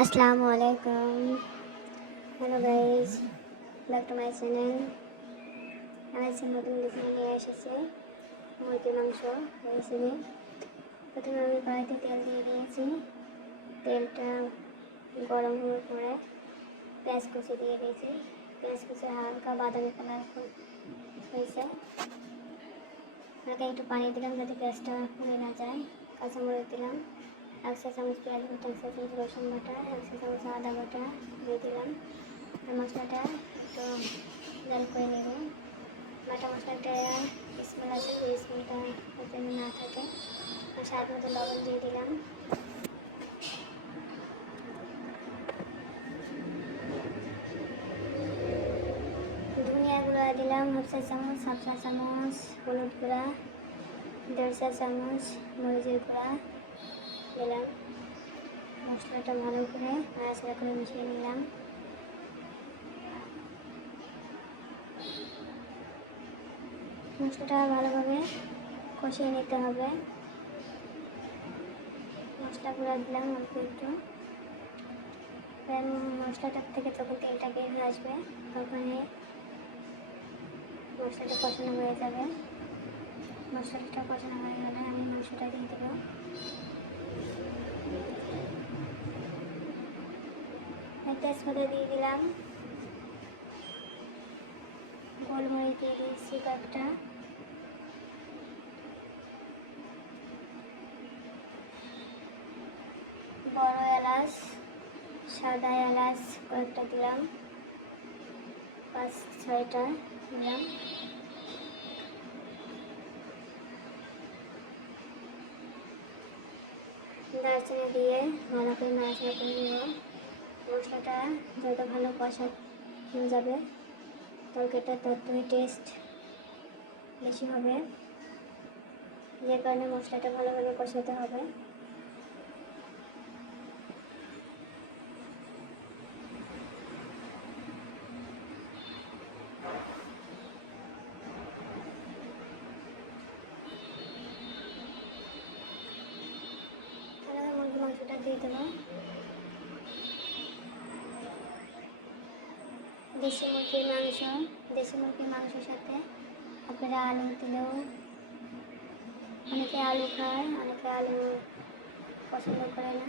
আসসালামু আলাইকুম। Hello guys, back to my channel. আমি আজকে নতুন রেসিপি নিয়ে এসেছি মুরগির মাংস রেসিপি। প্রথমে আমি কড়াইতে তেল দিয়ে দিয়েছি। তেলটা গরম হওয়ার পরে পেঁয়াজ কুচি দিয়ে দিয়েছি। পেঁয়াজ কুচি হালকা বাদামি কালার হয়েছে। হালকা একটু পানি দিলাম যাতে পেঁয়াজটা পুড়ে না যায়। কাঁচামরিচ দিলাম, 1 চা চামচ পেঁয়াজ বাটা, 1 চা চামচ রসুন বাটা, 1 চা চামচ আদা বাটা দিয়ে দিলাম। আর মশলাটা একটু জাল করে নেব। বাটা মশলাটা স্মেল আছে, ওই স্মেলটা যেন না থাকে। আর স্বাদ মতো লবণ দিয়ে দিলাম। ধনিয়া গুঁড়া দিলাম 1/2 চা চামচ, 1/2 চা চামচ হলুদ গুঁড়া, 1.5 চা চামচ মরিচের গুঁড়া দিলাম। মশলাটা ভালো করে নাড়াচাড়া করে মিশিয়ে নিলাম। মশলাটা ভালোভাবে কষিয়ে নিতে হবে। মশলা গুঁড়া দিলাম অল্প একটু। মশলাটার থেকে যখন তেলটা বের হয়ে আসবে তখনই মশলাটা কষানো হয়ে যাবে। মশলাটা কষানো হয়ে গেলে আমি মাংসটা দিয়ে দেবো। তেজপাতা দিয়ে দিলাম, গোলমরিচ দিয়ে দিয়েছি কয়েকটা, বড় এলাচ, সাদা এলাচ কয়েকটা দিলাম, 5-6টা দিলাম। দারচিনি দিয়ে ভালো করে নাড়াচাড়া করে নেব। মশলাটা যত ভালো কষানো যাবে তরকারিটা ততই টেস্ট বেশি হবে, যে কারণে মশলাটা ভালোভাবে কষাতে হবে। মুরগির মাংসটা দিয়ে দেবো। দেশি মুরগির মাংসের সাথে আপনারা আলু দিলেও, অনেকে আলু খায়, অনেকে আলু পছন্দ করে না।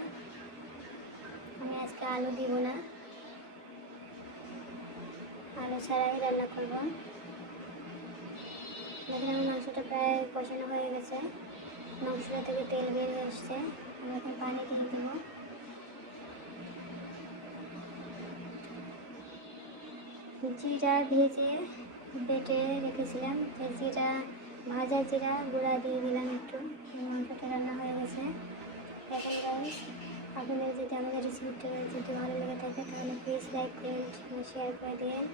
আমি আজকে আলু দিব না, আলু ছাড়াই রান্না করব। দেখেন আমার মাংসটা প্রায় কষানো হয়ে গেছে, মাংসটা থেকে তেল বেরিয়ে এসছে। আমি এখন পানি দিয়ে দেব। জিরা ভেজে বেটে রেখেছিলাম, জিরা ভাজা জিরা গুঁড়া দিয়ে দিলাম একটু। মাংসটা রান্না হয়ে গেছে। এখন গাইস, আপনাদের যদি আমাদের রেসিপিটা যদি ভালো লেগে থাকে তাহলে প্লিজ লাইক, কমেন্ট, শেয়ার করে দিন।